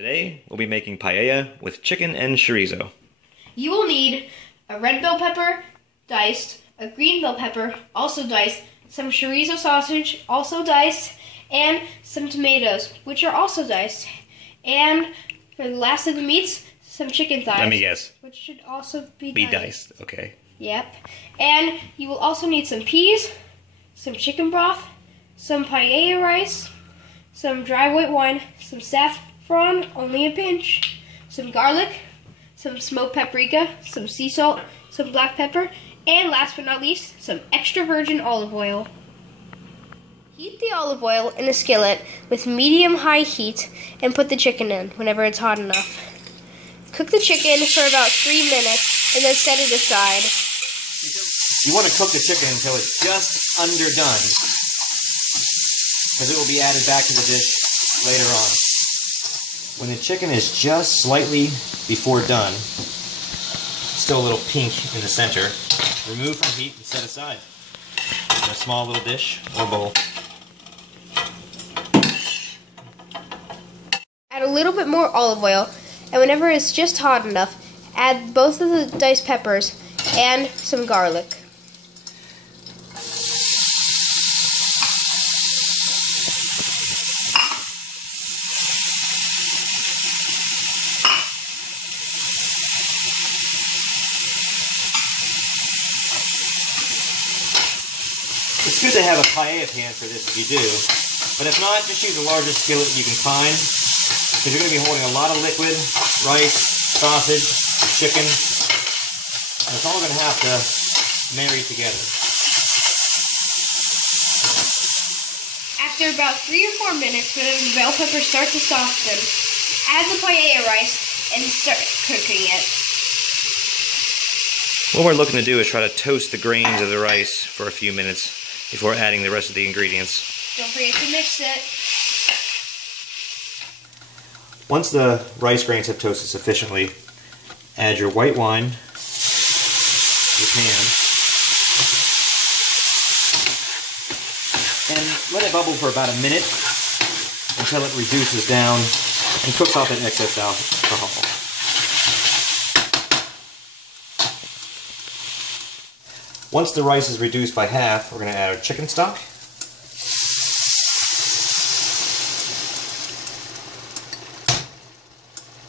Today, we'll be making paella with chicken and chorizo. You will need a red bell pepper, diced, a green bell pepper, also diced, some chorizo sausage, also diced, and some tomatoes, which are also diced. And for the last of the meats, some chicken thighs. Let me guess. Which should also be diced. Okay. Yep. And you will also need some peas, some chicken broth, some paella rice, some dry white wine, some saffron, only a pinch, some garlic, some smoked paprika, some sea salt, some black pepper, and last but not least, some extra virgin olive oil. Heat the olive oil in a skillet with medium-high heat and put the chicken in whenever it's hot enough. Cook the chicken for about 3 minutes and then set it aside. You want to cook the chicken until it's just underdone, because it will be added back to the dish later on. When the chicken is just slightly before done, still a little pink in the center, remove from heat and set aside in a small little dish or bowl. Add a little bit more olive oil, and whenever it's just hot enough, add both of the diced peppers and some garlic. It's good to have a paella pan for this if you do, but if not, just use the largest skillet you can find, because you're going to be holding a lot of liquid, rice, sausage, chicken, and it's all going to have to marry together. After about 3 or 4 minutes, when the bell peppers start to soften, add the paella rice and start cooking it. What we're looking to do is try to toast the grains of the rice for a few minutes before adding the rest of the ingredients. Don't forget to mix it. Once the rice grains have toasted sufficiently, add your white wine to the pan and let it bubble for about a minute until it reduces down and cooks off that excess alcohol. Once the rice is reduced by half, we're going to add our chicken stock.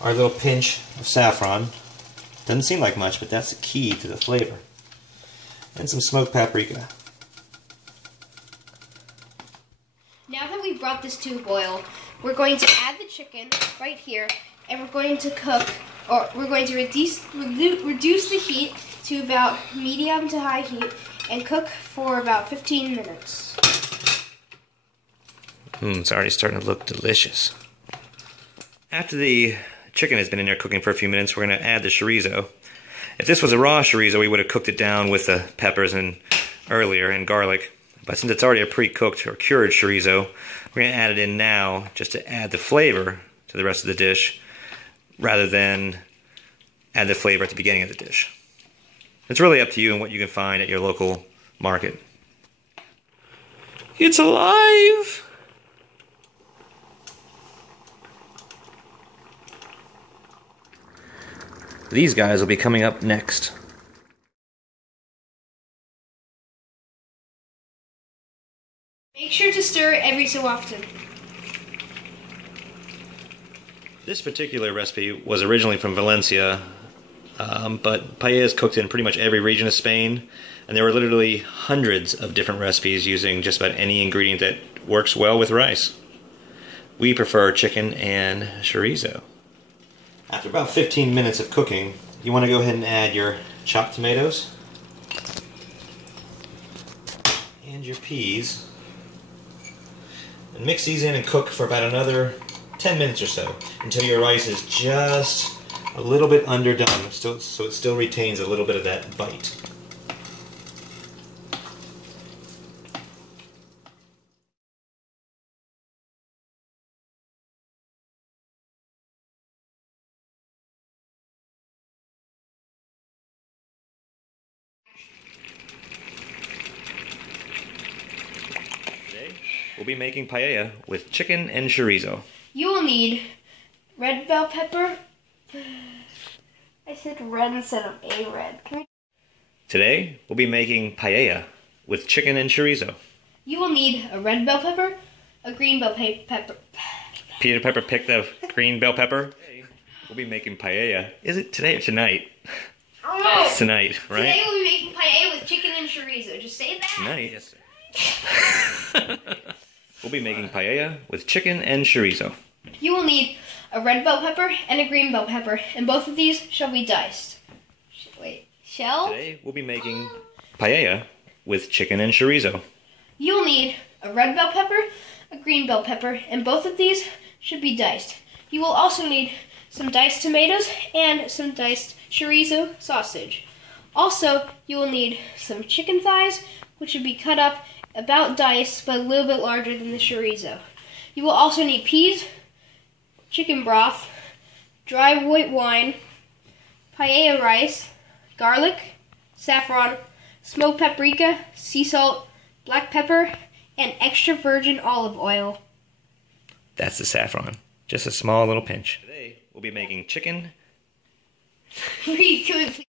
Our little pinch of saffron. Doesn't seem like much, but that's the key to the flavor. And some smoked paprika. Now that we've brought this to a boil, we're going to add the chicken right here, and we're going to cook, or we're going to reduce the heat to about medium to high heat and cook for about 15 minutes. It's already starting to look delicious. After the chicken has been in there cooking for a few minutes, we're going to add the chorizo. If this was a raw chorizo, we would have cooked it down with the peppers and earlier and garlic. But since it's already a pre-cooked or cured chorizo, we're going to add it in now just to add the flavor to the rest of the dish, rather than add the flavor at the beginning of the dish. It's really up to you and what you can find at your local market. It's alive! These guys will be coming up next. Make sure to stir it every so often. This particular recipe was originally from Valencia, but paella is cooked in pretty much every region of Spain, and there were literally hundreds of different recipes using just about any ingredient that works well with rice. We prefer chicken and chorizo. After about 15 minutes of cooking, you want to go ahead and add your chopped tomatoes and your peas, and mix these in and cook for about another 10 minutes or so until your rice is just a little bit underdone, so it still retains a little bit of that bite. Today, we'll be making paella with chicken and chorizo. You will need red bell pepper. I said red instead of a red. Today, we'll be making paella with chicken and chorizo. You will need a red bell pepper, a green bell pepper. Peter Pepper picked the green bell pepper. Today, we'll be making paella. Is it today or tonight? Oh, It's tonight, right? Today we'll be making paella with chicken and chorizo. Just say that. Tonight, yes, sir. We'll be making paella with chicken and chorizo. You will need a red bell pepper and a green bell pepper, and both of these shall be diced. Shell? Today, we'll be making paella with chicken and chorizo. You will need a red bell pepper, a green bell pepper, and both of these should be diced. You will also need some diced tomatoes and some diced chorizo sausage. Also, you will need some chicken thighs, which should be cut up about diced, but a little bit larger than the chorizo. You will also need peas, chicken broth, dry white wine, paella rice, garlic, saffron, smoked paprika, sea salt, black pepper, and extra virgin olive oil. That's the saffron. Just a small little pinch. Today, we'll be making chicken. Can we